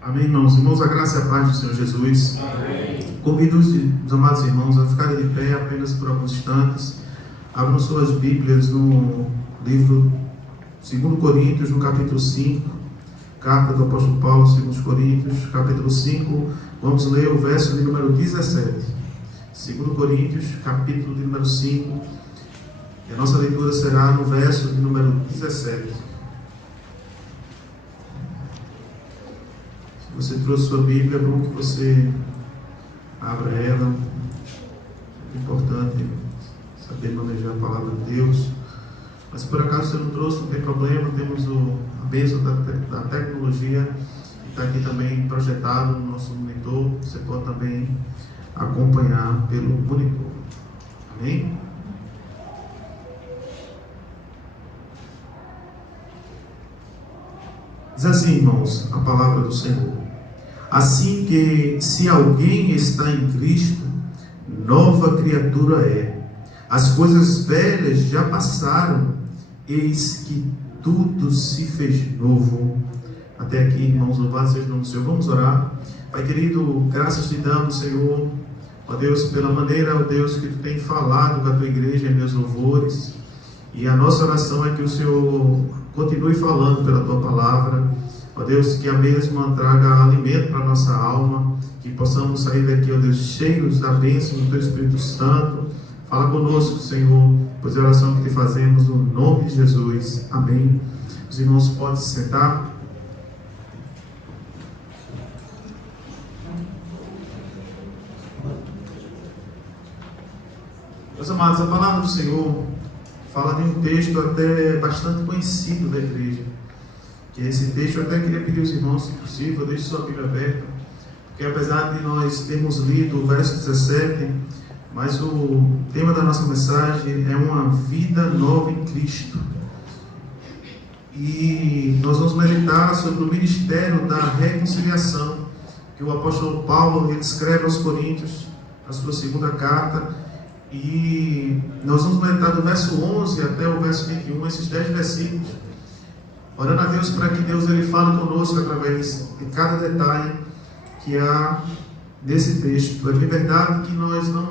Amém, irmãos? Irmãos, a graça e a paz do Senhor Jesus. Amém. Convido os amados irmãos a ficarem de pé apenas por alguns instantes. Abram suas Bíblias no livro 2 Coríntios, no capítulo 5. Carta do apóstolo Paulo, 2 Coríntios, capítulo 5. Vamos ler o verso de número 17. 2 Coríntios, capítulo de número 5. E a nossa leitura será no verso de número 17. Você trouxe sua Bíblia, é bom que você abra ela. É importante saber manejar a palavra de Deus. Mas se por acaso você não trouxe, não tem problema. Temos a bênção da tecnologia, que está aqui também projetado no nosso monitor. Você pode também acompanhar pelo monitor. Amém? Diz assim, irmãos, a palavra do Senhor. Assim que, se alguém está em Cristo, nova criatura é. As coisas velhas já passaram, eis que tudo se fez novo. Até aqui, irmãos, louvado seja o nome do Senhor. Vamos orar. Pai querido, graças te damos, Senhor, ó Deus, pela maneira, ó Deus, que tu tem falado com a tua igreja em meus louvores. E a nossa oração é que o Senhor continue falando pela tua palavra. Ó Deus, que a mesma traga alimento para a nossa alma, que possamos sair daqui, ó Deus, cheios da bênção do teu Espírito Santo. Fala conosco, Senhor, pois é a oração que te fazemos no nome de Jesus. Amém. Os irmãos podem se sentar. Meus amados, a palavra do Senhor fala de um texto até bastante conhecido da igreja. Que esse texto eu até queria pedir aos irmãos, se possível, deixe sua Bíblia aberta, porque apesar de nós termos lido o verso 17, mas o tema da nossa mensagem é uma vida nova em Cristo. E nós vamos meditar sobre o ministério da reconciliação, que o apóstolo Paulo ele escreve aos Coríntios, na sua segunda carta. E nós vamos meditar do verso 11 até o verso 21, esses 10 versículos, orando a Deus para que Deus ele fale conosco através de cada detalhe que há nesse texto. É de verdade que nós não,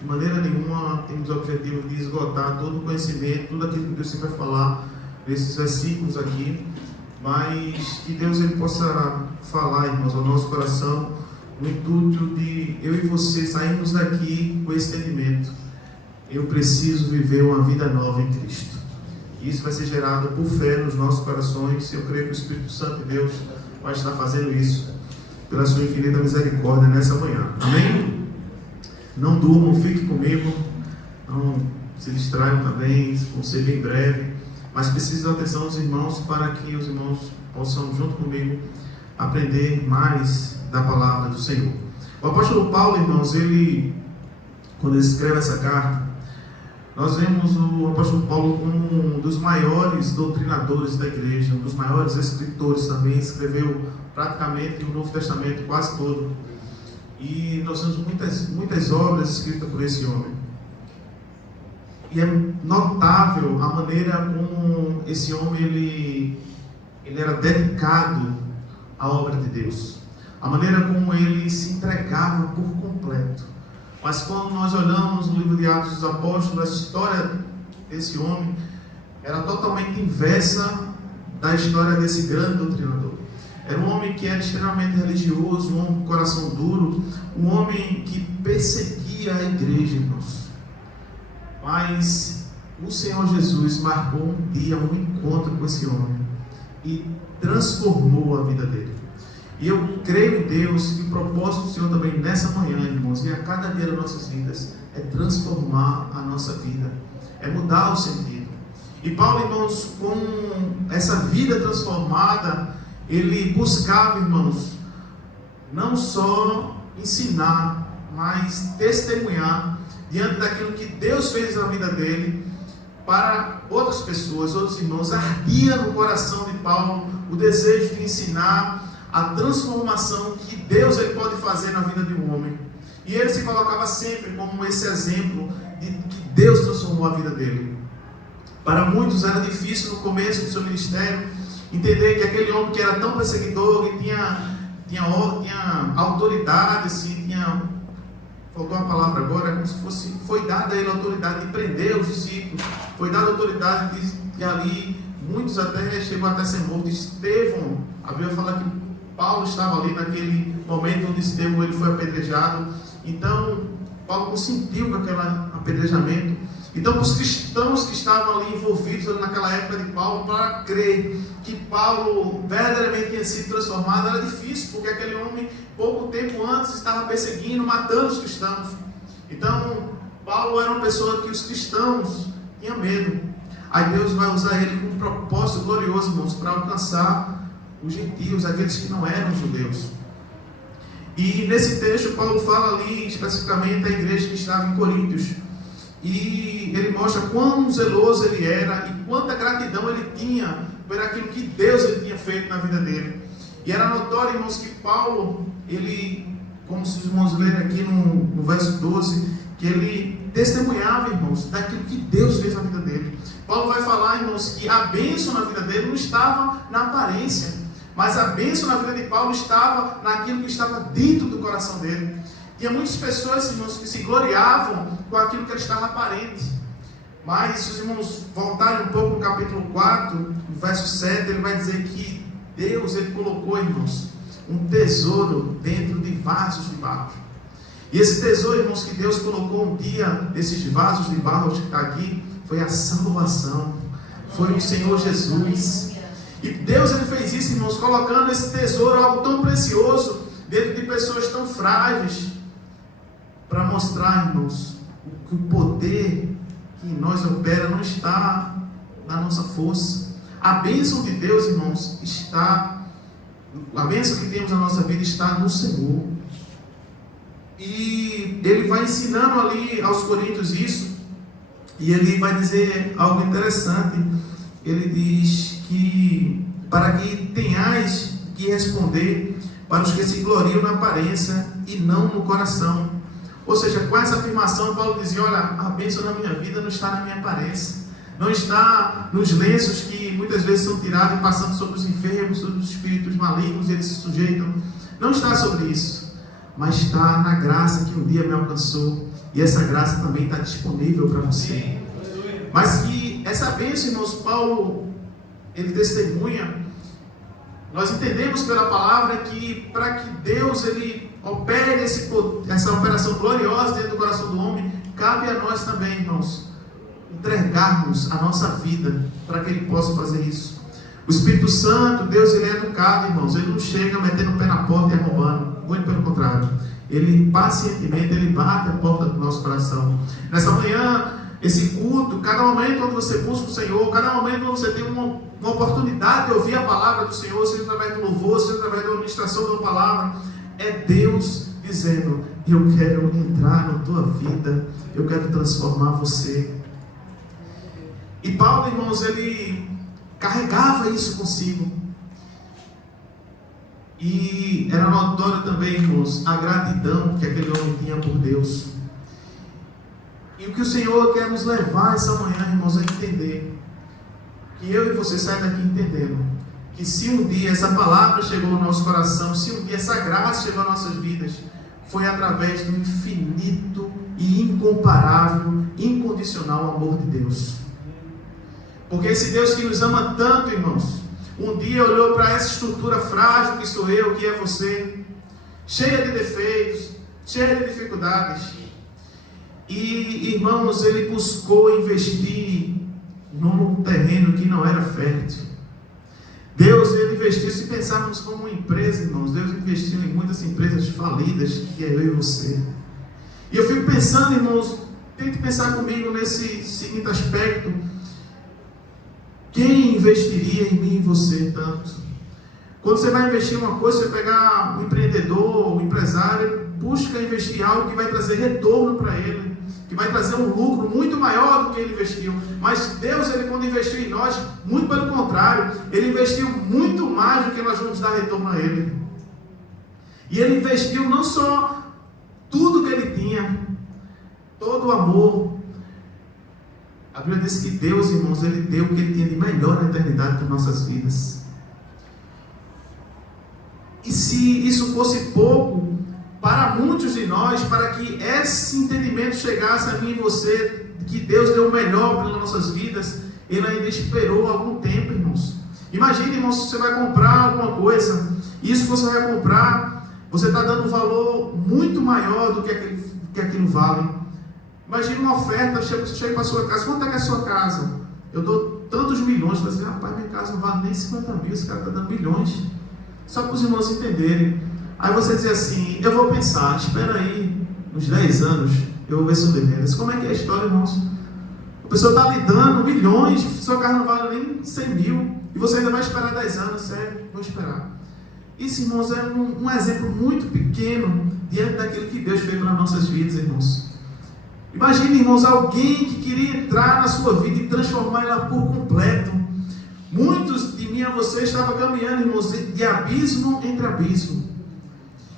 de maneira nenhuma, temos o objetivo de esgotar todo o conhecimento, tudo aquilo que Deus sempre vai falar nesses versículos aqui, mas que Deus ele possa falar, irmãos, ao nosso coração, no intuito de eu e você sairmos daqui com esse entendimento. Eu preciso viver uma vida nova em Cristo. Isso vai ser gerado por fé nos nossos corações. Eu creio que o Espírito Santo de Deus vai estar fazendo isso pela sua infinita misericórdia nessa manhã. Amém? Não durmam, fiquem comigo. Não se distraiam também, vão ser bem breve. Mas preciso da atenção dos irmãos para que os irmãos possam, junto comigo, aprender mais da palavra do Senhor. O apóstolo Paulo, irmãos, quando ele escreve essa carta, nós vemos o apóstolo Paulo como um dos maiores doutrinadores da igreja, um dos maiores escritores também, escreveu praticamente o Novo Testamento quase todo. E nós temos muitas obras escritas por esse homem. E é notável a maneira como esse homem ele era dedicado à obra de Deus. A maneira como ele se entregava por completo. Mas quando nós olhamos no livro de Atos dos Apóstolos, a história desse homem era totalmente inversa da história desse grande doutrinador. Era um homem que era extremamente religioso, um homem com coração duro, um homem que perseguia a igreja, irmãos. Mas o Senhor Jesus marcou um dia, um encontro com esse homem e transformou a vida dele. E eu creio em Deus que o propósito do Senhor também nessa manhã, irmãos, e a cada dia das nossas vidas, é transformar a nossa vida, é mudar o sentido. E Paulo, irmãos, com essa vida transformada, ele buscava, irmãos, não só ensinar, mas testemunhar diante daquilo que Deus fez na vida dele para outras pessoas, outros irmãos. Ardia no coração de Paulo o desejo de ensinar a transformação que Deus ele pode fazer na vida de um homem. E ele se colocava sempre como esse exemplo de que Deus transformou a vida dele. Para muitos era difícil no começo do seu ministério entender que aquele homem que era tão perseguidor, que tinha autoridade, assim, faltou a palavra agora, como se fosse, foi dada a ele a autoridade de prender os discípulos, foi dada a autoridade de ali, muitos até chegou até ser morto. Estevão, a Bíblia fala que Paulo estava ali naquele momento onde Estevão ele foi apedrejado. Então, Paulo consentiu com aquele apedrejamento. Então, os cristãos que estavam ali envolvidos ali naquela época de Paulo, para crer que Paulo verdadeiramente tinha sido transformado, era difícil, porque aquele homem, pouco tempo antes, estava perseguindo, matando os cristãos. Então, Paulo era uma pessoa que os cristãos tinham medo. Aí Deus vai usar ele com um propósito glorioso, irmãos, para alcançar os gentios, aqueles que não eram judeus. E nesse texto, Paulo fala ali especificamente da igreja que estava em Coríntios. E ele mostra quão zeloso ele era e quanta gratidão ele tinha por aquilo que Deus ele tinha feito na vida dele. E era notório, irmãos, que Paulo, ele, como se os irmãos lerem aqui no verso 12, que ele testemunhava, irmãos, daquilo que Deus fez na vida dele. Paulo vai falar, irmãos, que a bênção na vida dele não estava na aparência, mas a bênção na vida de Paulo estava naquilo que estava dentro do coração dele. Tinha muitas pessoas, irmãos, que se gloriavam com aquilo que estava aparente. Mas, se os irmãos voltarem um pouco no capítulo 4, no verso 7, ele vai dizer que Deus, ele colocou, irmãos, um tesouro dentro de vasos de barro. E esse tesouro, irmãos, que Deus colocou um dia desses vasos de barro que está aqui, foi a salvação, foi o Senhor Jesus. E Deus, ele fez isso, irmãos, colocando esse tesouro, algo tão precioso, dentro de pessoas tão frágeis, para mostrar, irmãos, que o poder que em nós opera não está na nossa força. A bênção de Deus, irmãos, a bênção que temos na nossa vida está no Senhor. E ele vai ensinando ali aos coríntios isso, e ele vai dizer algo interessante. Ele diz que para que tenhais que responder para os que se gloriam na aparência e não no coração. Ou seja, com essa afirmação, Paulo dizia: olha, a bênção na minha vida não está na minha aparência, não está nos lenços que muitas vezes são tirados e passando sobre os enfermos, sobre os espíritos malignos, e eles se sujeitam. Não está sobre isso, mas está na graça que um dia me alcançou, e essa graça também está disponível para você. Mas que essa bênção, irmãos, Paulo, ele testemunha. Nós entendemos pela palavra que para que Deus ele opere essa operação gloriosa dentro do coração do homem, cabe a nós também, irmãos, entregarmos a nossa vida para que ele possa fazer isso. O Espírito Santo, Deus, ele é educado, irmãos. Ele não chega metendo o pé na porta e arrombando, muito pelo contrário. Ele pacientemente, ele bate a porta do nosso coração. Nessa manhã, esse culto, cada momento onde você busca o Senhor, cada momento onde você tem uma oportunidade de ouvir a palavra do Senhor, seja através do louvor, seja através da administração da palavra, é Deus dizendo: eu quero entrar na tua vida, eu quero transformar você. E Paulo, irmãos, ele carregava isso consigo. E era notório também, irmãos, a gratidão que aquele homem tinha por Deus. E o que o Senhor quer nos levar essa manhã, irmãos, a entender, que eu e você saia daqui entendendo, que se um dia essa palavra chegou ao nosso coração, se um dia essa graça chegou às nossas vidas, foi através do infinito e incomparável, incondicional amor de Deus. Porque esse Deus que nos ama tanto, irmãos, um dia olhou para essa estrutura frágil que sou eu, que é você, cheia de defeitos, cheia de dificuldades. E, irmãos, ele buscou investir num terreno que não era fértil. Deus, ele investiu, se pensarmos como uma empresa, irmãos, Deus investiu em muitas empresas falidas, que é eu e você. E eu fico pensando, irmãos, tente pensar comigo nesse seguinte aspecto: quem investiria em mim e você tanto? Quando você vai investir em uma coisa, você pegar um empreendedor, um empresário, busca investir em algo que vai trazer retorno para ele, que vai trazer um lucro muito maior do que ele investiu. Mas Deus, ele quando investiu em nós, muito pelo contrário, ele investiu muito mais do que nós vamos dar retorno a ele. E ele investiu não só tudo que ele tinha, todo o amor. A Bíblia diz que Deus, irmãos, ele deu o que ele tinha de melhor na eternidade para nossas vidas. E se isso fosse pouco, para muitos de nós, para que esse entendimento chegasse a mim e você, que Deus deu o melhor para as nossas vidas, Ele ainda esperou algum tempo, irmãos. Imagine, irmãos, se você vai comprar alguma coisa, isso que você vai comprar, você está dando um valor muito maior do que aquilo vale. Imagine uma oferta, chega para a sua casa, quanto é que é a sua casa? Eu dou tantos milhões, você vai dizer, rapaz, minha casa não vale nem 50 mil, esse cara está dando milhões. Só para os irmãos entenderem. Aí você diz assim, eu vou pensar, espera aí, uns 10 anos, eu vou ver sobre vendas. Como é que é a história, irmãos? A pessoa está lhe dando milhões, sua casa não vale nem 100 mil, e você ainda vai esperar 10 anos, sério, vou esperar. Isso, irmãos, é um exemplo muito pequeno diante daquilo que Deus fez nas nossas vidas, irmãos. Imagine, irmãos, alguém que queria entrar na sua vida e transformar ela por completo. Muitos de mim a você estavam caminhando, irmãos, de abismo entre abismo.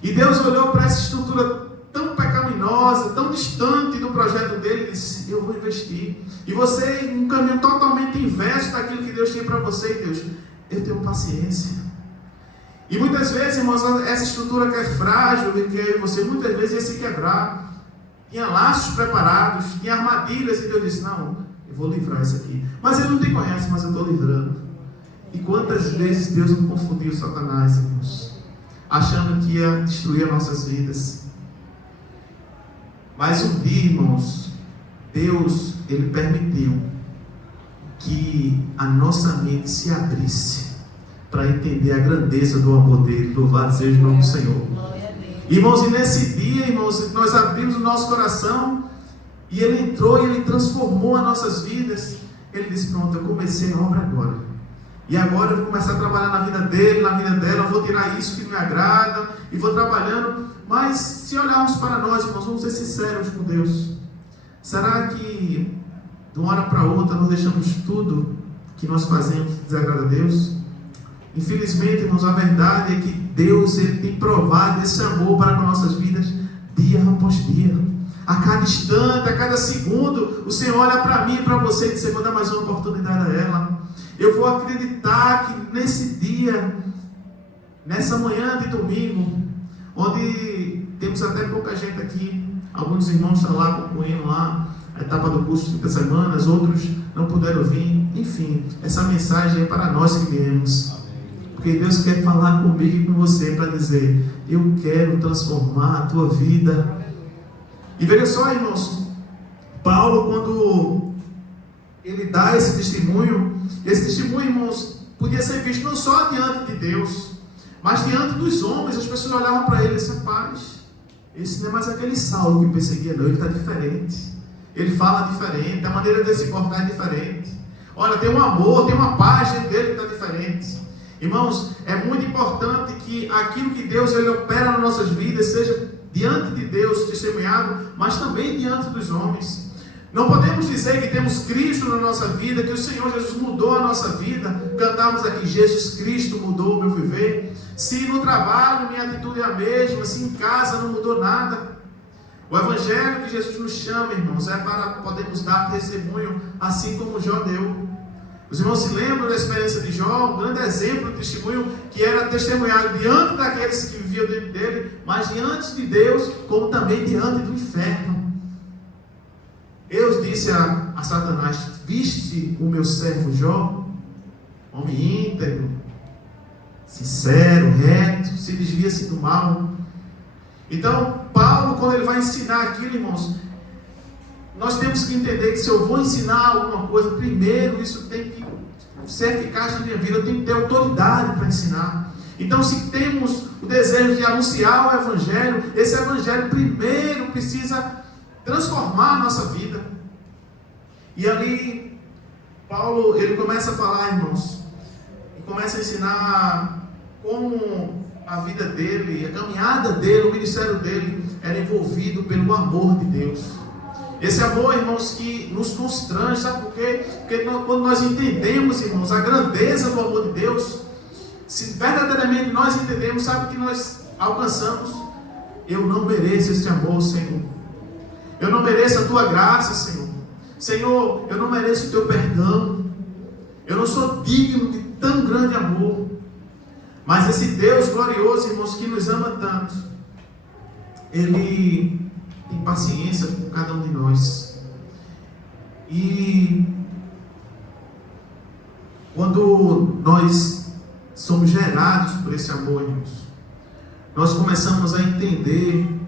E Deus olhou para essa estrutura tão pecaminosa, tão distante do projeto dele, e disse, eu vou investir. E você, em um caminho totalmente inverso daquilo que Deus tinha para você, e Deus, eu tenho paciência. E muitas vezes, irmãos, essa estrutura que é frágil, que você muitas vezes ia se quebrar. Tinha laços preparados, tinha armadilhas, e Deus disse, não, eu vou livrar isso aqui. Mas ele não te conhece, mas eu estou livrando. E quantas vezes Deus não confundiu Satanás, irmãos, achando que ia destruir as nossas vidas. Mas um dia, irmãos, Deus, Ele permitiu que a nossa mente se abrisse para entender a grandeza do amor dele. Louvado seja o nome do Senhor. Irmãos, e nesse dia, irmãos, nós abrimos o nosso coração e Ele entrou e Ele transformou as nossas vidas. Ele disse, pronto, eu comecei a obra agora. E agora eu vou começar a trabalhar na vida dele, na vida dela, eu vou tirar isso que me agrada e vou trabalhando. Mas se olharmos para nós, irmãos, vamos ser sinceros com Deus. Será que de uma hora para outra nós deixamos tudo que nós fazemos que desagrada a Deus? Infelizmente, irmãos, a verdade é que Deus, Ele tem provado esse amor para com nossas vidas dia após dia. A cada instante, a cada segundo, o Senhor olha para mim e para você e diz, eu vou dar mais uma oportunidade a ela. Eu vou acreditar que nesse dia, nessa manhã de domingo, onde temos até pouca gente aqui, alguns irmãos estão lá concluindo lá a etapa do curso de 30 semanas, outros não puderam vir. Enfim, essa mensagem é para nós que viemos. Porque Deus quer falar comigo e com você para dizer, eu quero transformar a tua vida. E veja só, irmãos, Paulo, quando ele dá esse testemunho, irmãos, podia ser visto não só diante de Deus, mas diante dos homens. As pessoas olhavam para ele e diziam, rapaz, esse não é mais aquele Saulo que perseguia, não, ele está diferente. Ele fala diferente, a maneira de se portar é diferente. Olha, tem um amor, tem uma paz dentro dele que está diferente. Irmãos, é muito importante que aquilo que Deus Ele opera nas nossas vidas seja diante de Deus testemunhado, mas também diante dos homens. Não podemos dizer que temos Cristo na nossa vida, que o Senhor Jesus mudou a nossa vida. Cantamos aqui, Jesus Cristo mudou o meu viver. Se no trabalho minha atitude é a mesma, se em casa não mudou nada. O Evangelho que Jesus nos chama, irmãos, é para podermos dar testemunho, assim como Jó deu. Os irmãos se lembram da experiência de Jó, um grande exemplo de testemunho, que era testemunhado diante daqueles que viviam dentro dele, mas diante de Deus, como também diante do inferno. Deus disse a Satanás, viste o meu servo Jó, homem íntegro, sincero, reto, se desvia-se do mal. Então, Paulo, quando ele vai ensinar aquilo, irmãos, nós temos que entender que se eu vou ensinar alguma coisa, primeiro isso tem que ser eficaz na minha vida, eu tenho que ter autoridade para ensinar. Então, se temos o desejo de anunciar o Evangelho, esse Evangelho primeiro precisa transformar a nossa vida. E ali, Paulo, ele começa a falar, irmãos, e começa a ensinar como a vida dele, a caminhada dele, o ministério dele era envolvido pelo amor de Deus. Esse amor, irmãos, que nos constrange, sabe por quê? Porque quando nós entendemos, irmãos, a grandeza do amor de Deus, se verdadeiramente nós entendemos, sabe o que nós alcançamos? Eu não mereço esse amor, Senhor. Eu não mereço a tua graça, Senhor. Senhor, eu não mereço o teu perdão. Eu não sou digno de tão grande amor. Mas esse Deus glorioso, irmãos, que nos ama tanto, Ele tem paciência com cada um de nós. E quando nós somos gerados por esse amor, irmãos, nós começamos a entender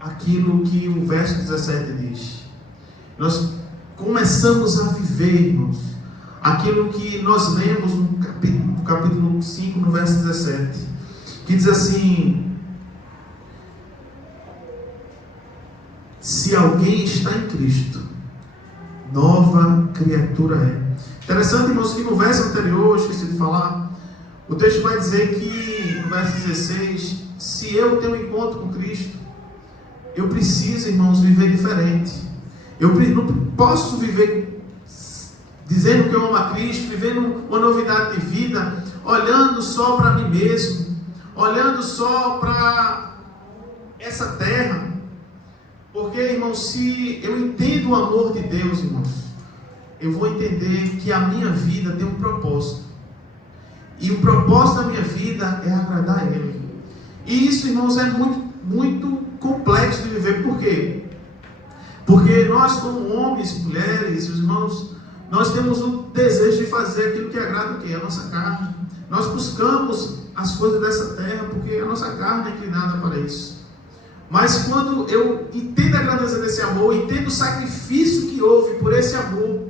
aquilo que o verso 17 diz. Nós começamos a viver, irmãos, aquilo que nós lemos no capítulo 5, no verso 17, que diz assim: se alguém está em Cristo, nova criatura é. Interessante, irmãos, que no verso anterior, eu esqueci de falar, o texto vai dizer que, no verso 16, se eu tenho um encontro com Cristo, eu preciso, irmãos, viver diferente. Eu não posso viver dizendo que eu amo a Cristo, vivendo uma novidade de vida, olhando só para mim mesmo, olhando só para essa terra. Porque, irmãos, se eu entendo o amor de Deus, irmãos, eu vou entender que a minha vida tem um propósito. E o propósito da minha vida é agradar a Ele. E isso, irmãos, é muito complexo de viver. Por quê? Porque nós, como homens, mulheres, irmãos, nós temos o desejo de fazer aquilo que agrada o quê? A nossa carne. Nós buscamos as coisas dessa terra porque a nossa carne é inclinada para isso. Mas quando eu entendo a grandeza desse amor, entendo o sacrifício que houve por esse amor,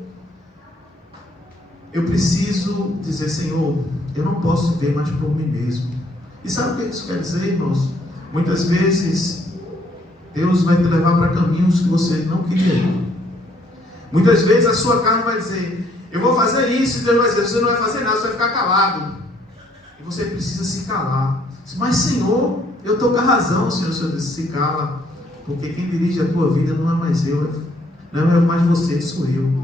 eu preciso dizer: Senhor, eu não posso viver mais por mim mesmo. E sabe o que isso quer dizer, irmãos? Muitas vezes Deus vai te levar para caminhos que você não queria ir. Muitas vezes a sua carne vai dizer: eu vou fazer isso, e Deus vai dizer: você não vai fazer nada, você vai ficar calado. E você precisa se calar. Mas, Senhor, eu estou com a razão. Senhor diz: se cala, porque quem dirige a tua vida não é mais eu, não é mais você, sou eu.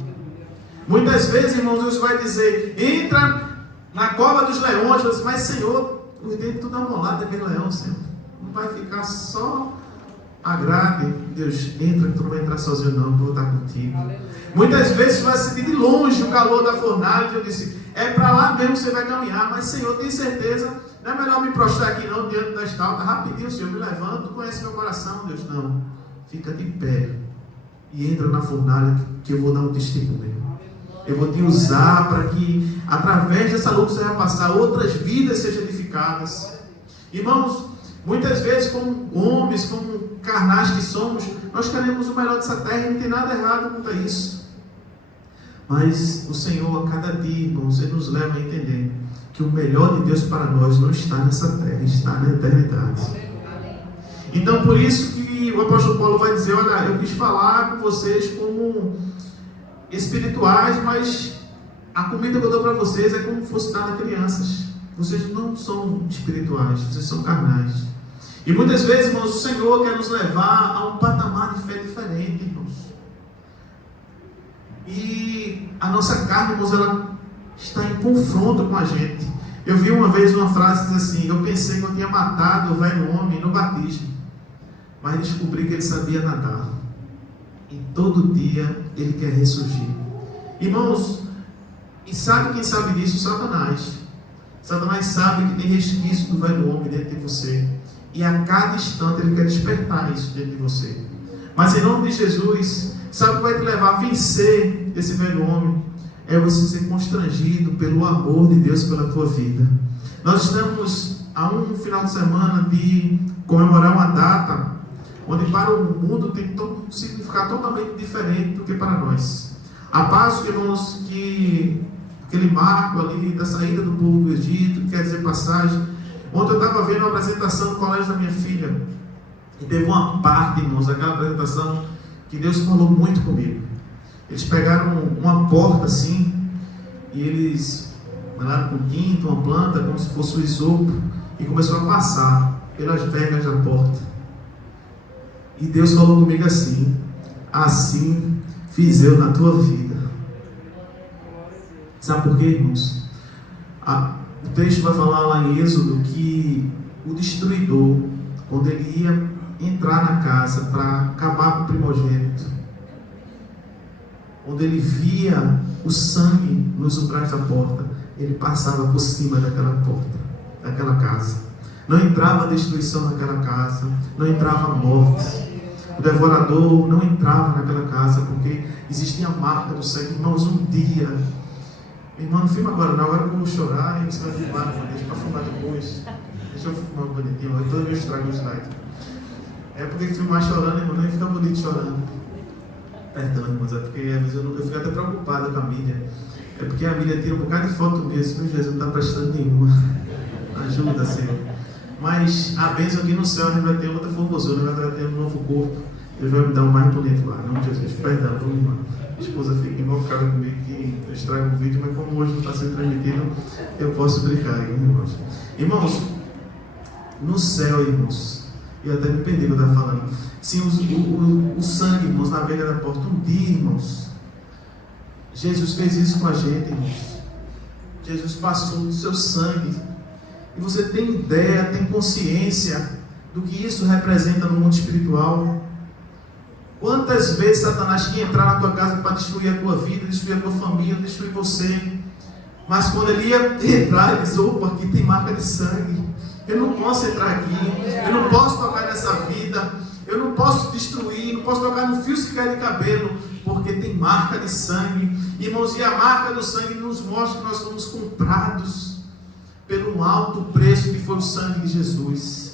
Muitas vezes, irmãos, Deus vai dizer: entra na cova dos leões. Você diz: mas, Senhor, os dentes tudo amolado daquele leão, Senhor. Não vai ficar só a grade. Deus, entra, que tu não vai entrar sozinho não, eu vou estar contigo. Muitas vezes você vai sentir de longe o calor da fornalha. Eu disse: é para lá mesmo que você vai caminhar. Mas, Senhor, tem certeza? Não é melhor me prostrar aqui não, diante da estalta. Rapidinho, Senhor, me levanta, tu conhece meu coração. Deus: não, fica de pé e entra na fornalha, que eu vou dar um testemunho. Eu vou te usar para que, através dessa luta que você vai passar, outras vidas sejam edificadas. Irmãos, muitas vezes, como homens, como carnais que somos, nós queremos o melhor dessa terra e não tem nada errado quanto a isso. Mas o Senhor, a cada dia, irmãos, Ele nos leva a entender que o melhor de Deus para nós não está nessa terra, está na eternidade. Então, por isso que o apóstolo Paulo vai dizer: olha, eu quis falar com vocês como espirituais, mas a comida que eu dou para vocês é como se fosse dada a crianças. Vocês não são espirituais, vocês são carnais. E muitas vezes, irmãos, o Senhor quer nos levar a um patamar de fé diferente, irmãos. E a nossa carne, irmãos, ela está em confronto com a gente. Eu vi uma vez uma frase que diz assim: eu pensei que eu tinha matado o velho homem no batismo, mas descobri que ele sabia nadar. E todo dia ele quer ressurgir. Irmãos, e sabe quem sabe disso? Satanás. Satanás sabe que tem resquício do velho homem dentro de você. E a cada instante ele quer despertar isso dentro de você. Mas em nome de Jesus, sabe o que vai te levar a vencer esse velho homem? É você ser constrangido pelo amor de Deus pela tua vida. Nós estamos a um final de semana de comemorar uma data onde para o mundo tem um significado totalmente diferente do que para nós. A Páscoa, irmãos, que aquele marco ali da saída do povo do Egito, quer dizer passagem. Ontem eu estava vendo uma apresentação no colégio da minha filha, e teve uma parte, irmãos, daquela apresentação, que Deus falou muito comigo. Eles pegaram uma porta assim, e eles mandaram com tinta, uma planta, como se fosse um isopo, e começou a passar pelas vergas da porta. E Deus falou comigo assim: assim fiz eu na tua vida. Sabe por quê, irmãos? O texto vai falar lá em Êxodo que o destruidor, quando ele ia entrar na casa para acabar com o primogênito, quando ele via o sangue nos umbrais da porta, ele passava por cima daquela porta. naquela casa. Não entrava destruição naquela casa, não entrava morte. O devorador não entrava naquela casa, porque existia a marca do sangue. Irmãos, um dia... Irmão, não filma agora não, agora que eu vou chorar e você vai filmar, deixa para filmar depois. Deixa eu filmar bonitinho, eu toda vez estrago o slide. É porque filmar chorando, irmão, nem fica bonito chorando. Perdão, irmãos, é porque às vezes eu fico até preocupado com a mídia. É porque a mídia tira um bocado de foto mesmo, meu Jesus, não está prestando nenhuma. Ajuda, Senhor. Mas a bênção aqui no céu, a gente vai ter outra formosura, vai ter um novo corpo. Deus vai me dar um mais bonito lá, não, Jesus. Perdão, irmão. Minha esposa fica invocada comigo que eu estrago o vídeo, mas como hoje não está sendo transmitido, eu posso brincar, irmãos. Irmãos, no céu, irmãos, eu até me perdi o que eu estava falando. Sim, o sangue, irmãos, na beira da porta. Um dia, irmãos, Jesus fez isso com a gente, irmãos. Jesus passou do seu sangue. E você tem ideia, tem consciência do que isso representa no mundo espiritual? Quantas vezes Satanás quer entrar na tua casa para destruir a tua vida, destruir a tua família, destruir você? Mas quando ele ia entrar, ele disse: opa, aqui tem marca de sangue. Eu não posso entrar aqui, eu não posso tocar nessa vida, eu não posso destruir, não posso tocar no fio que cai de cabelo, porque tem marca de sangue. Irmãos, e a marca do sangue nos mostra que nós fomos comprados pelo alto preço que foi o sangue de Jesus.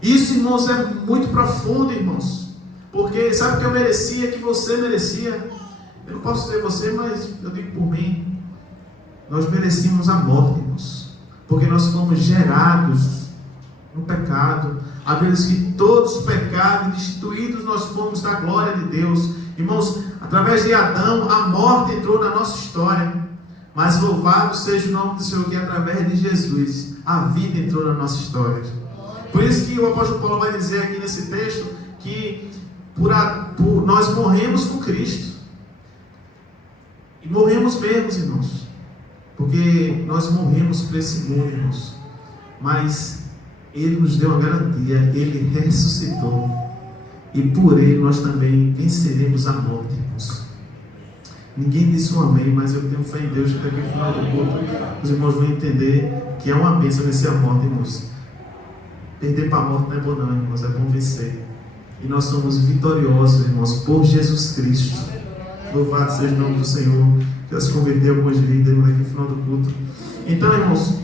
Isso, irmãos, é muito profundo, irmãos, porque sabe o que eu merecia, que você merecia? Eu não posso dizer você, mas eu digo por mim. Nós merecíamos a morte, irmãos, porque nós fomos gerados no pecado. A Bíblia diz que todos os pecados destituídos nós fomos da glória de Deus. Irmãos, através de Adão, a morte entrou na nossa história. Mas louvado seja o nome do Senhor, que através de Jesus a vida entrou na nossa história. Por isso que o apóstolo Paulo vai dizer aqui nesse texto que nós morremos com Cristo. E morremos mesmo, irmãos, porque nós morremos para esse mundo, irmãos. Mas Ele nos deu a garantia, Ele ressuscitou. E por Ele nós também venceremos a morte, irmãos. Ninguém disse um amém, mas eu tenho fé em Deus que até no final do culto os irmãos vão entender que é uma bênção vencer a morte, irmãos. Perder para a morte não é bom não, irmãos, é bom vencer. E nós somos vitoriosos, irmãos, por Jesus Cristo. Louvado seja o nome do Senhor. Já se converteu algumas vidas, irmãos, aqui no final do culto. Então, irmãos,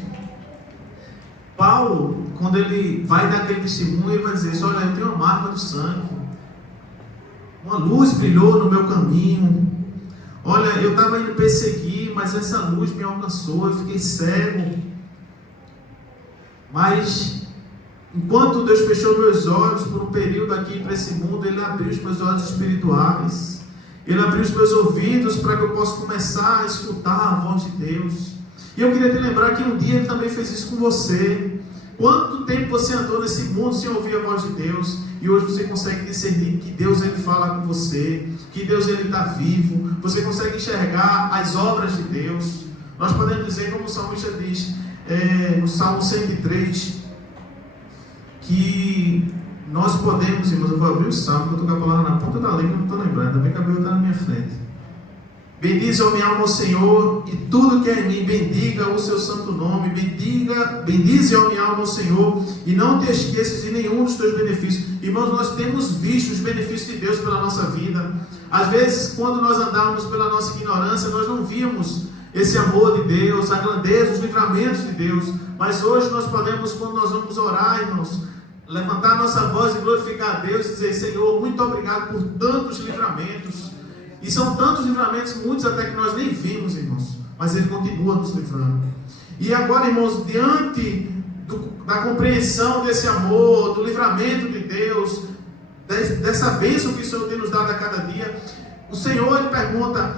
Paulo, quando ele vai dar aquele testemunho, ele vai dizer isso: olha, eu tenho a marca do sangue. Uma luz brilhou no meu caminho. Olha, eu estava indo perseguir, mas essa luz me alcançou, eu fiquei cego. Mas, enquanto Deus fechou meus olhos por um período aqui para esse mundo, Ele abriu os meus olhos espirituais. Ele abriu os meus ouvidos para que eu possa começar a escutar a voz de Deus. E eu queria te lembrar que um dia Ele também fez isso com você. Quanto tempo você andou nesse mundo sem ouvir a voz de Deus? E hoje você consegue discernir que Deus Ele fala com você, que Deus Ele está vivo. Você consegue enxergar as obras de Deus. Nós podemos dizer, como o salmista diz, no Salmo 103, que nós podemos, irmãos, eu vou abrir o salmo, eu estou com a palavra na ponta da língua, não estou lembrando, ainda bem que a Bíblia está na minha frente. Bendize, ó minha alma, ao Senhor, e tudo que é em mim, bendiga o seu santo nome. Bendize, ó minha alma, ao Senhor, e não te esqueças de nenhum dos teus benefícios. Irmãos, nós temos visto os benefícios de Deus pela nossa vida. Às vezes, quando nós andávamos pela nossa ignorância, nós não víamos esse amor de Deus, a grandeza, os livramentos de Deus. Mas hoje nós podemos, quando nós vamos orar, irmãos, levantar nossa voz e glorificar a Deus e dizer: Senhor, muito obrigado por tantos livramentos. E são tantos livramentos, muitos até que nós nem vimos, irmãos, mas Ele continua nos livrando. E agora, irmãos, diante da compreensão desse amor, do livramento de Deus, dessa bênção que o Senhor tem nos dado a cada dia, o Senhor, Ele pergunta: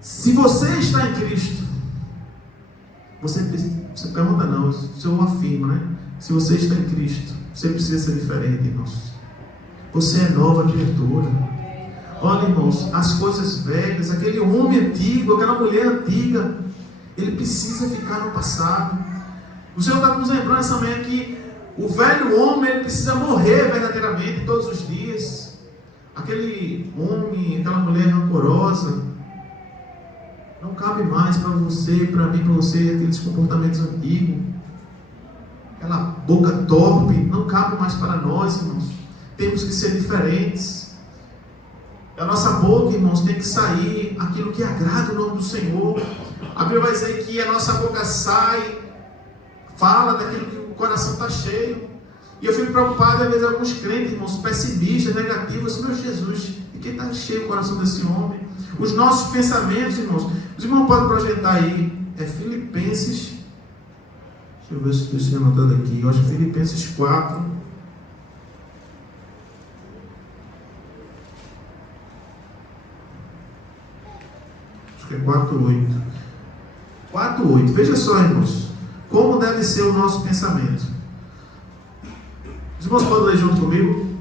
se você está em Cristo, você pergunta não, o Senhor afirma, né? Se você está em Cristo, você precisa ser diferente, irmãos. Você é nova criatura. Olha, irmãos, as coisas velhas, aquele homem antigo, aquela mulher antiga, ele precisa ficar no passado. O Senhor está nos lembrando essa manhã que o velho homem, ele precisa morrer verdadeiramente todos os dias. Aquele homem, aquela mulher rancorosa, Não cabe mais para você, para mim, para você, aqueles comportamentos antigos. Aquela boca torpe, não cabe mais para nós, irmãos. Temos que ser diferentes. Da nossa boca, irmãos, tem que sair aquilo que agrada o nome do Senhor. A Bíblia vai dizer que a nossa boca sai, fala daquilo que o coração está cheio. E eu fico preocupado, às vezes, alguns crentes, irmãos, pessimistas, negativos. Meu Jesus, de quem está cheio o coração desse homem? Os nossos pensamentos, irmãos. Os irmãos podem projetar aí. É Filipenses. Deixa eu ver se estou anotando aqui. Eu acho que Filipenses 4. Acho que é 4:8. 4:8. Veja só, irmãos. Como deve ser o nosso pensamento. Os irmãos podem ler junto comigo?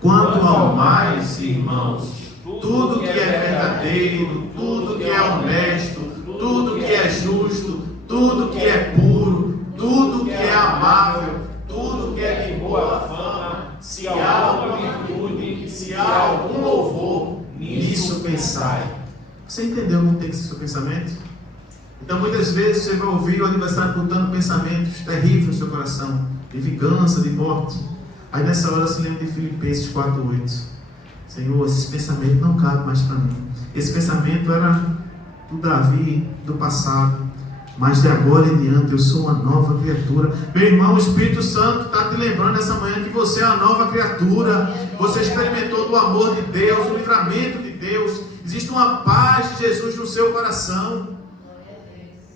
Quanto ao mais, irmãos, tudo que é verdadeiro, tudo que é honesto, tudo que é justo, tudo que é puro, tudo que é amável, tudo que é de boa fama, se há alguma virtude, se há algum louvor, nisso pensai. Você entendeu como tem que ser seu pensamento? Então muitas vezes você vai ouvir o adversário botando pensamentos terríveis no seu coração, de vingança, de morte. Aí nessa hora se lembra de Filipenses 4:8. Senhor, esse pensamento não cabe mais para mim. Esse pensamento era do Davi do passado, mas de agora em diante eu sou uma nova criatura. Meu irmão, o Espírito Santo está te lembrando essa manhã que você é uma nova criatura. Você experimentou do amor de Deus, do livramento de Deus. Existe uma paz de Jesus no seu coração.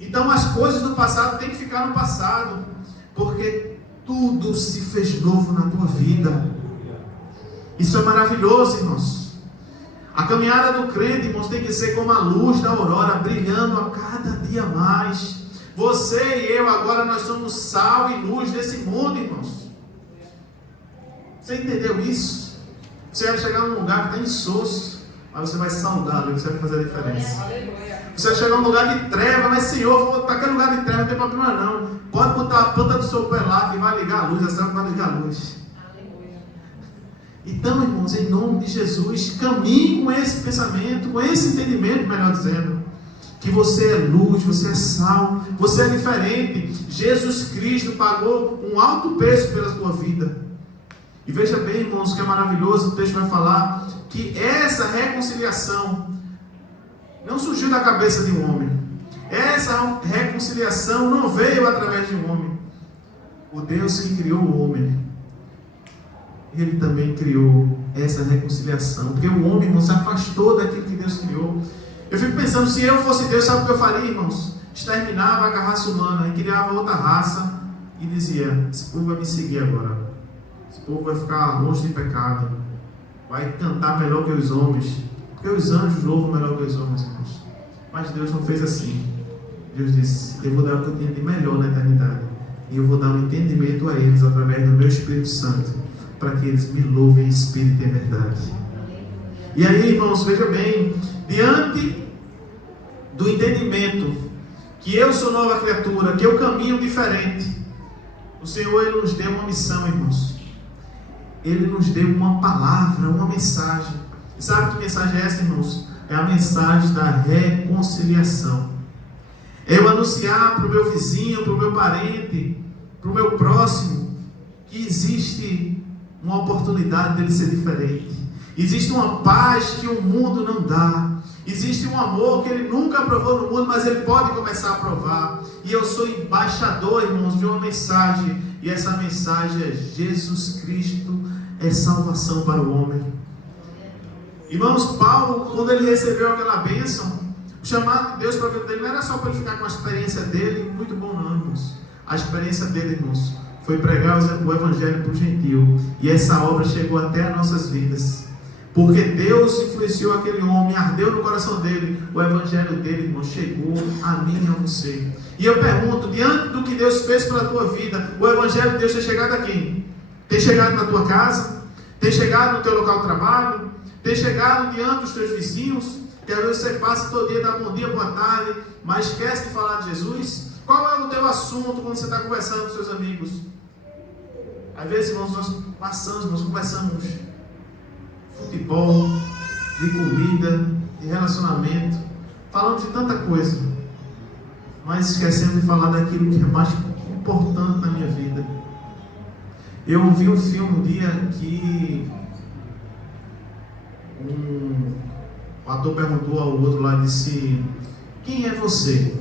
Então as coisas do passado têm que ficar no passado, porque tudo se fez novo na tua vida. Isso é maravilhoso, irmãos. A caminhada do crente, irmãos, tem que ser como a luz da aurora, brilhando a cada dia mais. Você e eu agora, nós somos sal e luz desse mundo, irmãos. Você entendeu isso? Você vai chegar num lugar que está insosso, mas você vai saudá-lo, você vai fazer a diferença. Você vai chegar num lugar de treva, mas Senhor, para aquele lugar de treva não tem problema não. Pode botar a planta do seu pé lá que vai ligar a luz, essa vai ligar a luz. Então, irmãos, em nome de Jesus, caminhe com esse pensamento, com esse entendimento, melhor dizendo, que você é luz, você é sal, você é diferente. Jesus Cristo pagou um alto preço pela sua vida. E veja bem, irmãos, que é maravilhoso, o texto vai falar que essa reconciliação não surgiu da cabeça de um homem. Essa reconciliação não veio através de um homem. O Deus que criou o homem, Ele também criou essa reconciliação. Porque o homem, irmãos, se afastou daquilo que Deus criou. Eu fico pensando, se eu fosse Deus, sabe o que eu faria, irmãos? Exterminava a raça humana e criava outra raça e dizia: esse povo vai me seguir agora. Esse povo vai ficar longe de pecado. Vai cantar melhor que os homens. Porque os anjos louvam melhor que os homens, irmãos. Mas Deus não fez assim. Deus disse: eu vou dar o que eu tenho de melhor na eternidade. E eu vou dar um entendimento a eles através do meu Espírito Santo, para que eles me louvem em espírito e em verdade. E aí, irmãos, veja bem, diante do entendimento que eu sou nova criatura, que eu caminho diferente, o Senhor, Ele nos deu uma missão, irmãos. Ele nos deu uma palavra, uma mensagem. E sabe que mensagem é essa, irmãos? É a mensagem da reconciliação. É eu anunciar para o meu vizinho, para o meu parente, para o meu próximo, que existe uma oportunidade dele ser diferente. Existe uma paz que o mundo não dá. Existe um amor que ele nunca provou no mundo, mas ele pode começar a provar. E eu sou embaixador, irmãos, de uma mensagem. E essa mensagem é: Jesus Cristo é salvação para o homem. Irmãos, Paulo, quando ele recebeu aquela bênção, o chamado de Deus para a vida dele não era só para ele ficar com a experiência dele, muito bom não, irmãos. A experiência dele, irmãos, foi pregar o Evangelho para o gentil. E essa obra chegou até as nossas vidas. Porque Deus influenciou aquele homem, ardeu no coração dele. O Evangelho dele, irmão, chegou a mim e a você. E eu pergunto, diante do que Deus fez pela tua vida, o Evangelho de Deus tem chegado a quem? Tem chegado na tua casa? Tem chegado no teu local de trabalho? Tem chegado diante dos teus vizinhos? Que às vezes você passa todo dia, dá bom dia, boa tarde, mas esquece de falar de Jesus? Qual é o teu assunto quando você está conversando com seus amigos? Às vezes, irmãos, nós conversamos futebol, de comida, de relacionamento, falando de tanta coisa, mas esquecendo de falar daquilo que é mais importante na minha vida. Eu vi um filme um dia que o ator perguntou ao outro lá, disse: quem é você?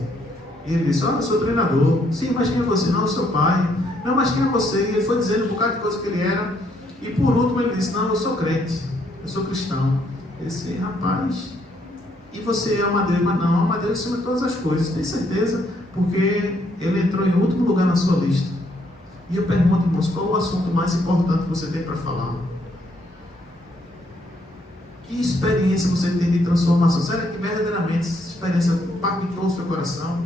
E ele disse: eu sou treinador. Sim, mas quem é você? Não, eu sou pai. Não, mas quem é você? E ele foi dizendo um bocado de coisa que ele era. E por último ele disse: não, eu sou crente, eu sou cristão. Ele disse: rapaz, e você ama Deus? Mas não, ama Deus acima de todas as coisas. Tem certeza? Porque ele entrou em último lugar na sua lista. E eu pergunto, irmãos, qual o assunto mais importante que você tem para falar? Que experiência você tem de transformação? Será que verdadeiramente essa experiência impactou o seu coração?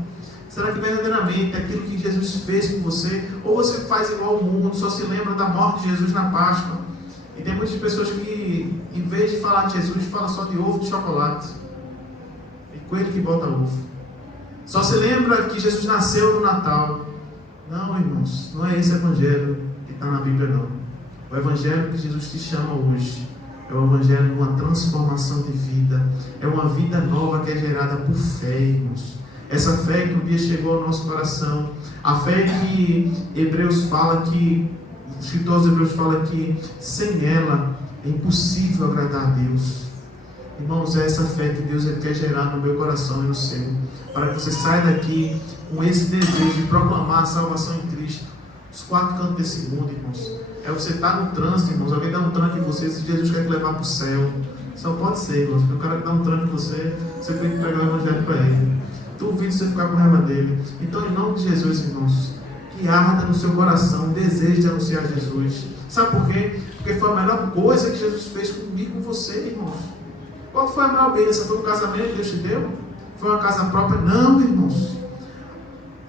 Será que verdadeiramente é aquilo que Jesus fez com você? Ou você faz igual o mundo, só se lembra da morte de Jesus na Páscoa? E tem muitas pessoas que, em vez de falar de Jesus, falam só de ovo de chocolate. E coelho que bota ovo. Só se lembra que Jesus nasceu no Natal. Não, irmãos, não é esse evangelho que está na Bíblia, não. O evangelho que Jesus te chama hoje é o evangelho de uma transformação de vida. É uma vida nova que é gerada por fé, irmãos. Essa fé que um dia chegou ao nosso coração. A fé que Hebreus fala que, os escritores hebreus falam que sem ela é impossível agradar a Deus. Irmãos, é essa fé que Deus quer gerar no meu coração e no seu. Para que você saia daqui com esse desejo de proclamar a salvação em Cristo. Os quatro cantos desse mundo, irmãos. É você estar no trânsito, irmãos. Alguém dá um tranco em você, se Jesus quer te levar para o céu. Só pode ser, irmãos. Porque o cara que dá um tranco em você, você tem que pregar o evangelho para ele. Duvido você ficar com raiva dele. Então, em nome de Jesus, irmãos, que arda no seu coração o desejo de anunciar Jesus. Sabe por quê? Porque foi a melhor coisa que Jesus fez comigo e com você, irmãos. Qual foi a maior bênção? Foi um casamento que Deus te deu? Foi uma casa própria? Não, irmãos.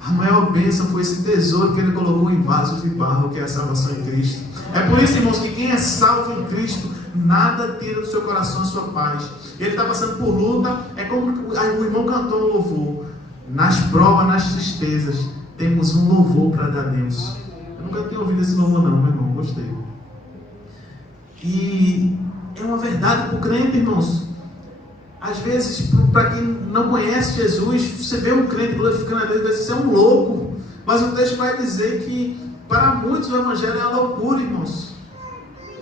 A maior bênção foi esse tesouro que Ele colocou em vasos de barro, que é a salvação em Cristo. É por isso, irmãos, que quem é salvo em Cristo, nada tira do seu coração a sua paz. Ele está passando por luta, é como o irmão cantou um louvor. Nas provas, nas tristezas, temos um louvor para dar a Deus. Eu nunca tinha ouvido esse louvor não, meu irmão, gostei. E é uma verdade para o crente, irmãos. Às vezes, para quem não conhece Jesus, você vê um crente glorificando a Deus, você é um louco. Mas o texto vai dizer que para muitos o evangelho é uma loucura, irmãos.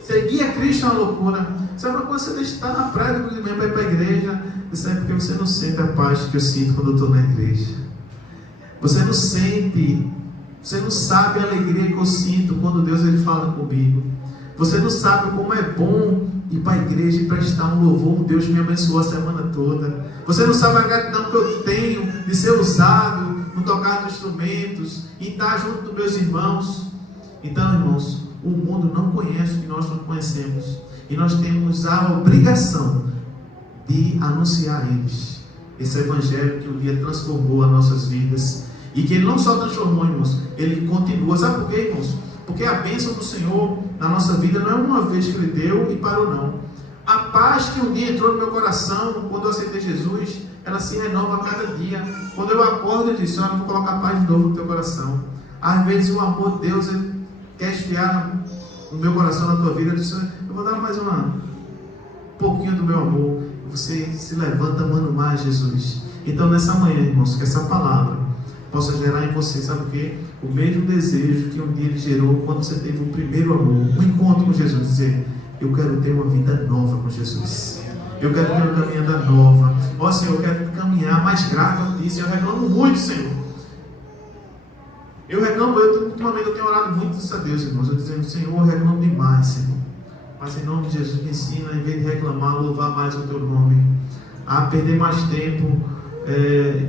Seguir a Cristo é uma loucura. Sabe quando você deixa de estar na praia do domingo para ir para a igreja? Isso é porque você não sente a paz que eu sinto quando eu estou na igreja. Você não sente, você não sabe a alegria que eu sinto quando Deus ele fala comigo. Você não sabe como é bom ir para a igreja e prestar um louvor, um Deus me abençoou a semana toda. Você não sabe a gratidão que eu tenho de ser usado no tocar dos instrumentos e estar junto dos meus irmãos. Então, irmãos, o mundo não conhece o que nós não conhecemos. E nós temos a obrigação de anunciar a eles esse evangelho que um dia transformou as nossas vidas. E que ele não só transformou, irmãos, ele continua. Sabe por quê, irmãos? Porque a bênção do Senhor na nossa vida não é uma vez que Ele deu e parou, não. A paz que um dia entrou no meu coração, quando eu aceitei Jesus, ela se renova a cada dia. Quando eu acordo, eu disse: olha, eu vou colocar paz de novo no teu coração. Às vezes o amor de Deus ele quer esfriar no meu coração, na tua vida. Eu disse: eu vou dar mais um pouquinho do meu amor. Você se levanta amando mais Jesus. Então nessa manhã, irmãos, que essa palavra possa gerar em você, sabe o quê? O mesmo desejo que um dia ele gerou quando você teve o primeiro amor, um encontro com Jesus, dizer: eu quero ter uma vida nova com Jesus, eu quero ter uma caminhada nova, ó Senhor, eu quero caminhar mais grato a Ti. Senhor, eu reclamo muito, Senhor, ultimamente eu tenho orado muito isso a Deus, irmãos, eu dizendo: Senhor, eu reclamo demais, Senhor, mas em nome de Jesus me ensina, em vez de reclamar, louvar mais o Teu nome, a perder mais tempo,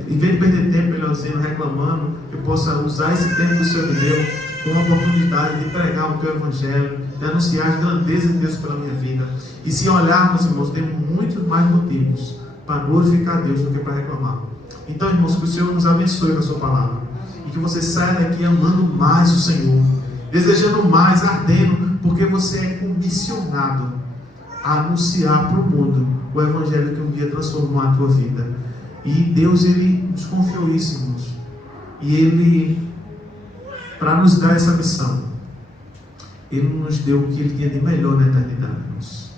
em vez de perder tempo, melhor dizendo, reclamando, eu possa usar esse tempo que o Senhor me deu como uma oportunidade de pregar o Teu Evangelho, de anunciar as grandezas de Deus pela minha vida. E se olharmos, irmãos, temos muitos mais motivos para glorificar a Deus do que para reclamar. Então, irmãos, que o Senhor nos abençoe com a Sua palavra e que você saia daqui amando mais o Senhor, desejando mais, ardendo, porque você é comissionado a anunciar para o mundo o Evangelho que um dia transformou a tua vida. E Deus, Ele nos confiou isso, irmãos. E Ele, para nos dar essa missão, Ele nos deu o que Ele tinha de melhor na eternidade, irmãos.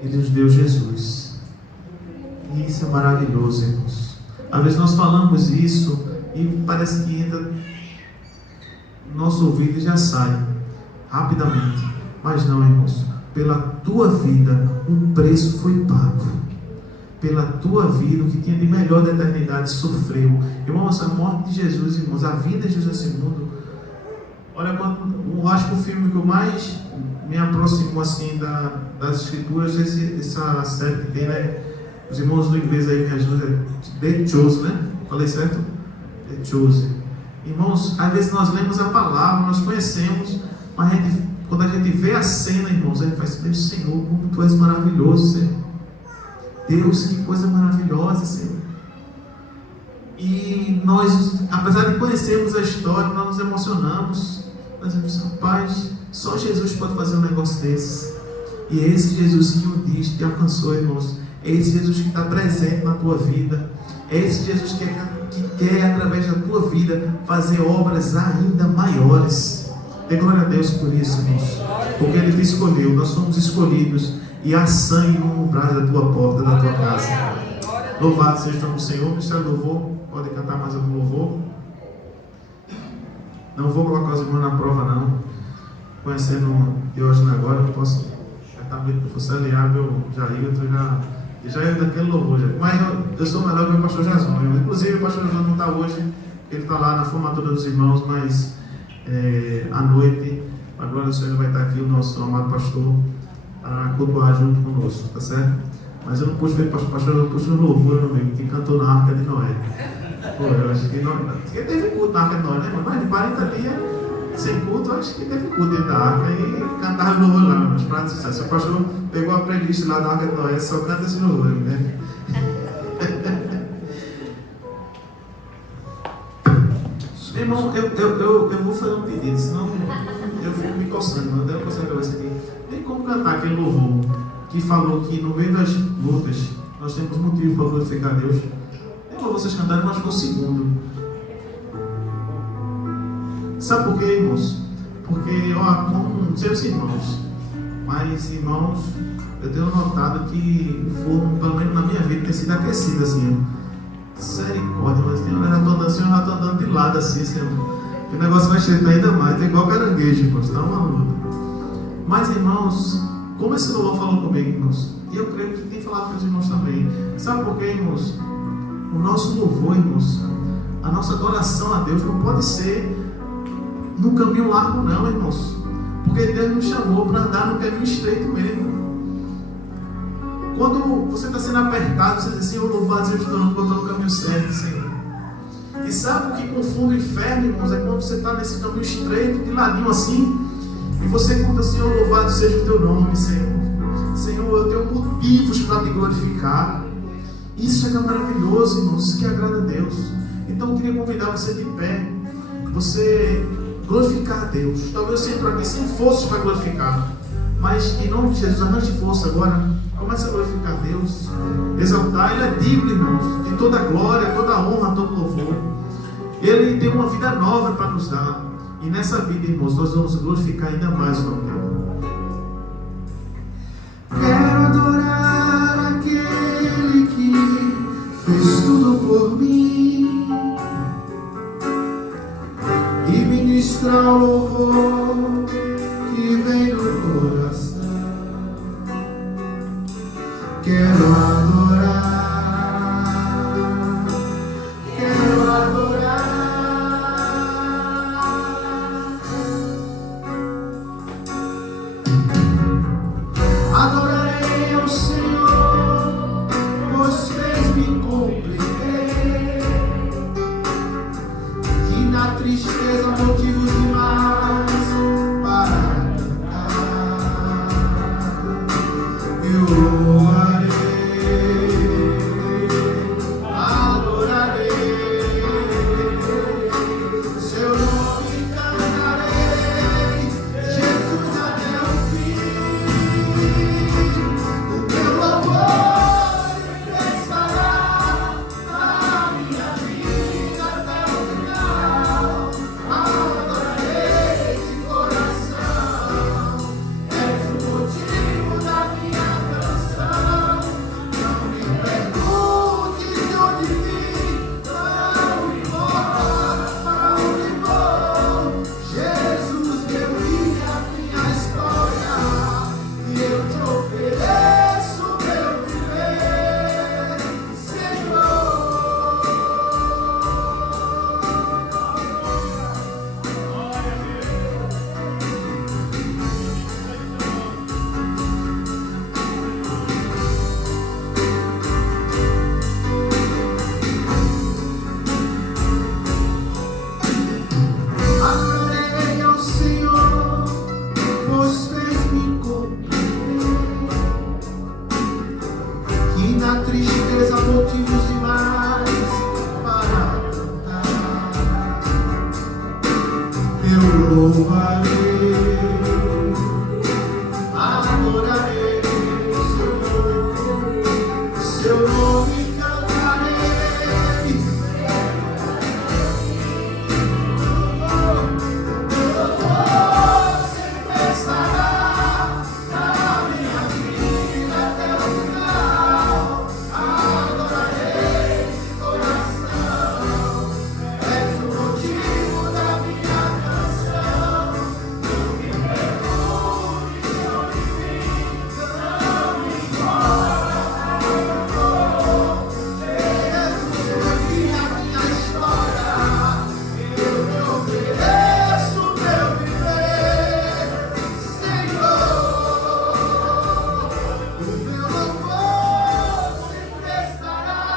Ele nos deu Jesus. E isso é maravilhoso, irmãos. Às vezes nós falamos isso e parece que entra no nosso ouvido e já sai rapidamente. Mas não, irmãos. Pela tua vida, um preço foi pago. Pela tua vida, o que tinha de melhor da eternidade sofreu. Irmãos, a morte de Jesus, irmãos, a vida de Jesus nesse mundo. Olha, eu acho que o filme que eu mais me aproximo assim das escrituras, essa série que tem, né? Os irmãos do inglês aí me ajudam, The Chosen, né? Falei certo? The Chosen. Irmãos, às vezes nós lemos a palavra, nós conhecemos, mas quando a gente vê a cena, irmãos, a gente faz, meu Senhor, como tu és maravilhoso, Senhor. Deus, que coisa maravilhosa, Senhor. E nós, apesar de conhecermos a história, nós nos emocionamos. Nós dizemos, Pai, só Jesus pode fazer um negócio desse. E é esse Jesus que um dia te alcançou, irmãos. É esse Jesus que está presente na tua vida. É esse Jesus que quer, através da tua vida, fazer obras ainda maiores. Dê glória a Deus por isso, irmãos. Porque Ele te escolheu, nós somos escolhidos. E há sangue no umbral da tua porta, da tua casa. Louvado seja o nome do Senhor. Ministério do louvor, pode cantar mais algum louvor. Não vou colocar os irmãos na prova, não. Conhecendo Diógenes agora, eu posso cantar muito. Se fosse aliado, eu já ia daquele louvor. Mas eu sou melhor que o pastor Jason. Inclusive, o pastor Jason não está hoje, ele está lá na formatura dos irmãos, mas à noite, a glória do Senhor vai estar aqui, o nosso amado pastor, para cultuar junto conosco, tá certo? Mas eu não pude ver o pastor, eu pude o louvor no meio, que cantou na Arca de Noé. Pô, eu acho que não. Porque teve culto na Arca de Noé, né? Mais de 40 dias sem culto, eu acho que teve culto dentro da Arca e cantava louvor lá, mas para de sucesso. O pastor pegou a playlist lá da Arca de Noé, só canta esse louvor, né? Irmão, eu vou fazer um pedido, senão eu fico me coçando, não devo coçar a cabeça aqui. Tem como cantar aquele louvor que falou que no meio das lutas nós temos motivo para glorificar a Deus. Eu vou vocês cantarem, mas foi o segundo. Sabe por quê, irmãos? Porque, como seus irmãos, mas irmãos, eu tenho notado que o fogo, pelo menos na minha vida, tem sido aquecido assim. Misericórdia, mas tem hora que eu já estou andando de lado assim, Senhor. Que o negócio vai estreitar ainda mais, tem igual caranguejo, irmãos, está uma luta. Mas, irmãos, como esse louvor falou comigo, irmãos, e eu creio que tem falado com os irmãos também. Sabe por quê, irmãos? O nosso louvor, irmãos, a nossa adoração a Deus não pode ser no caminho largo, não, irmãos. Porque Deus nos chamou para andar no caminho estreito mesmo. Quando você está sendo apertado, você diz assim, eu louvado seja o teu nome, porque eu estou no caminho certo, Senhor. E sabe o que confunde o inferno, irmãos? É quando você está nesse caminho estreito, de ladinho assim, e você conta, Senhor, louvado seja o teu nome, Senhor. Senhor, eu tenho motivos para te glorificar. Isso é maravilhoso, irmãos, isso que agrada a Deus. Então eu queria convidar você de pé, você glorificar a Deus. Talvez você entre aqui sem força para glorificar, mas em nome de Jesus, arranje força agora. Comece a glorificar a Deus, exaltar. Ele é digno, irmãos, de toda a glória, toda a honra, todo louvor. Ele tem uma vida nova para nos dar. E nessa vida, irmãos, nós vamos glorificar ainda mais o nome dele. Quero adorar aquele que fez tudo por mim e ministrar o louvor que vem do coração. Quero adorar, quero adorar. Adorarei ao Senhor, pois fez-me compreender que na tristeza motivos demais para cantar. Eu Adorarei eu louvarei, adorarei seu nome cantarei. Sempre estará na minha vida até o final. Adorarei de coração, és o motivo da minha canção. Não me pergunte onde vim, não me importa onde vou. Jesus é a minha história, eu te ofereço meu viver, Senhor. O meu louvor sempre estará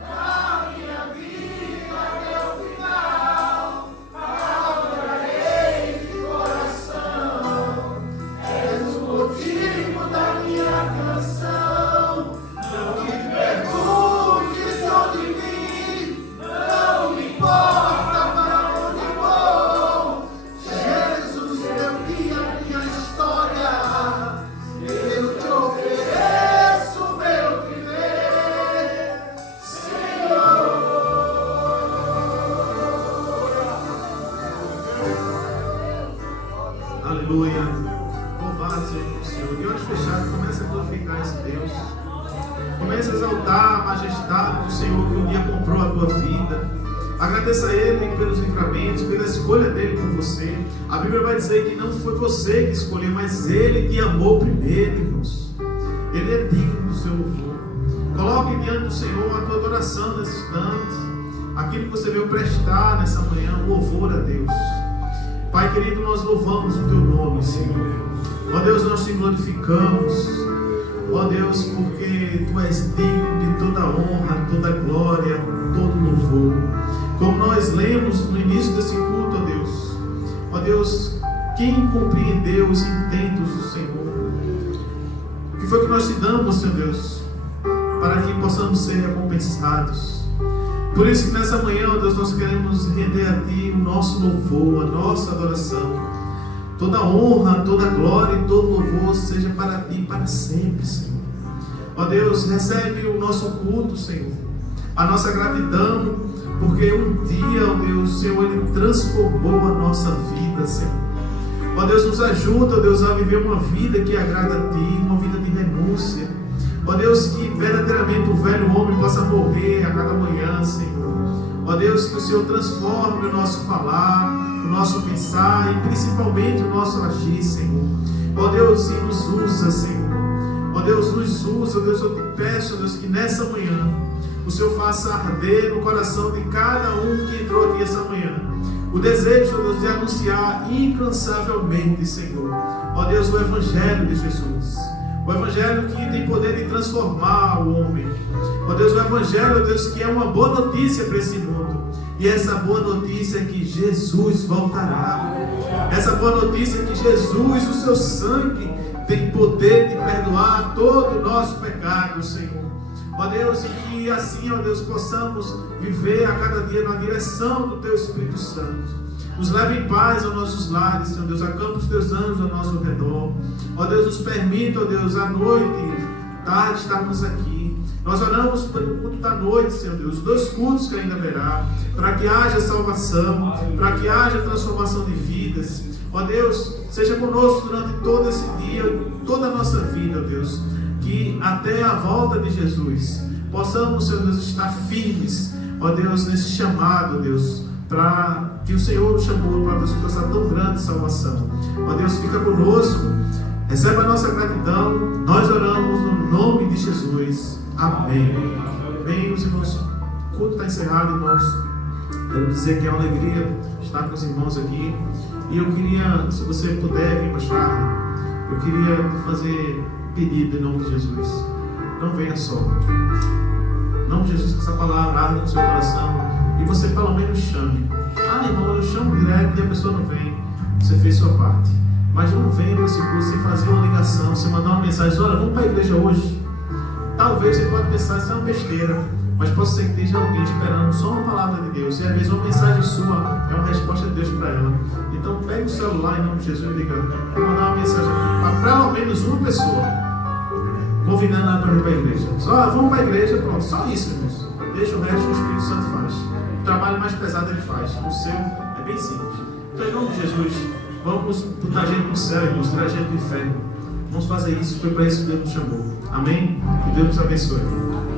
na minha vida até o final. Adorarei de coração, és o motivo da minha canção. Não me perguntes onde vim, não me importa para onde vou. Jesus, meu guia, minha história, eu te ofereço meu viver, Senhor. Aleluia. Louvado seja o Senhor. De olhos fechados, comece a glorificar esse Deus. Comece a exaltar a majestade do Senhor que um dia comprou a tua vida. Agradeça a Ele pelos livramentos, pela escolha dele por você. A Bíblia vai dizer que não foi você que escolheu, mas Ele que amou primeiro, irmãos. Ele é digno do seu louvor. Coloque diante do Senhor a tua adoração nesse instante. Aquilo que você veio prestar nessa manhã, um louvor a Deus. Pai querido, nós louvamos o teu nome, Senhor. Ó Deus, nós te glorificamos. Ó Deus, porque tu és digno de toda honra, toda glória, todo louvor. Como nós lemos no início desse culto, ó Deus. Ó Deus, quem compreendeu os intentos do Senhor? O que foi que nós te damos, Senhor Deus, para que possamos ser recompensados? Por isso que nessa manhã, ó Deus, nós queremos render a Ti o nosso louvor, a nossa adoração. Toda honra, toda glória e todo louvor seja para Ti para sempre, Senhor. Ó Deus, recebe o nosso culto, Senhor. A nossa gratidão, porque um dia, ó Deus, o Senhor, Ele transformou a nossa vida, Senhor. Ó Deus, nos ajuda, ó Deus, a viver uma vida que agrada a Ti, uma vida de renúncia. Ó Deus, que verdadeiramente o velho homem possa morrer a cada manhã, Senhor. Ó Deus, que o Senhor transforme o nosso falar, o nosso pensar e principalmente o nosso agir, Senhor. Ó Deus, e nos usa, Senhor. Ó Deus, nos usa. Ó Deus, eu te peço, ó Deus, que nessa manhã o Senhor faça arder no coração de cada um que entrou aqui essa manhã o desejo, ó Deus, de anunciar incansavelmente, Senhor, ó Deus, o Evangelho de Jesus. O Evangelho que tem poder de transformar o homem. Ó Deus, o Evangelho, ó Deus, que é uma boa notícia para esse mundo. E essa boa notícia é que Jesus voltará. Essa boa notícia é que Jesus, o seu sangue, tem poder de perdoar todo o nosso pecado, Senhor. Ó Deus, e que assim, ó Deus, possamos viver a cada dia na direção do Teu Espírito Santo. Nos leve em paz aos nossos lares, Senhor Deus. Acampa os Teus anjos ao nosso redor. Ó Deus, nos permita, ó Deus, à noite, tarde, estarmos aqui. Nós oramos pelo culto da noite, Senhor Deus, os 2 cultos que ainda haverá, para que haja salvação, para que haja transformação de vidas. Ó Deus, seja conosco durante todo esse dia, toda a nossa vida, ó Deus, que até a volta de Jesus possamos, Senhor Deus, estar firmes, ó Deus, nesse chamado, ó Deus, para que o Senhor nos chamou para Deus essa tão grande salvação. Ó Deus, fica conosco, recebe a nossa gratidão, nós oramos no nome de Jesus. Amém. Bem, meus irmãos, o culto está encerrado, irmãos. Quero dizer que é uma alegria estar com os irmãos aqui. E eu queria, se você puder vir mais tarde, eu queria fazer pedido em nome de Jesus. Não venha só. Em nome de Jesus, que essa palavra arde no seu coração e você pelo menos chame. Ah, irmão, eu chamo direto e a pessoa não vem. Você fez sua parte. Mas não venha para esse curso sem fazer uma ligação, sem mandar uma mensagem. Olha, vamos para a igreja hoje. Talvez você pode pensar, isso é uma besteira. Mas pode ser que esteja alguém esperando só uma palavra de Deus, e às vezes uma mensagem sua é uma resposta de Deus para ela. Então pegue o celular em nome de Jesus e diga: vou mandar uma mensagem aqui para pelo menos uma pessoa, convidando ela para ir para a igreja. Só vamos para a igreja, pronto, só isso, irmãos. Deixa o resto, o Espírito Santo faz. O trabalho mais pesado ele faz, o seu é bem simples. Então, em nome de Jesus, vamos botar gente no céu, irmãos, tirar gente do inferno. Vamos fazer isso, foi para isso que Deus nos chamou. Amém? Que Deus nos abençoe.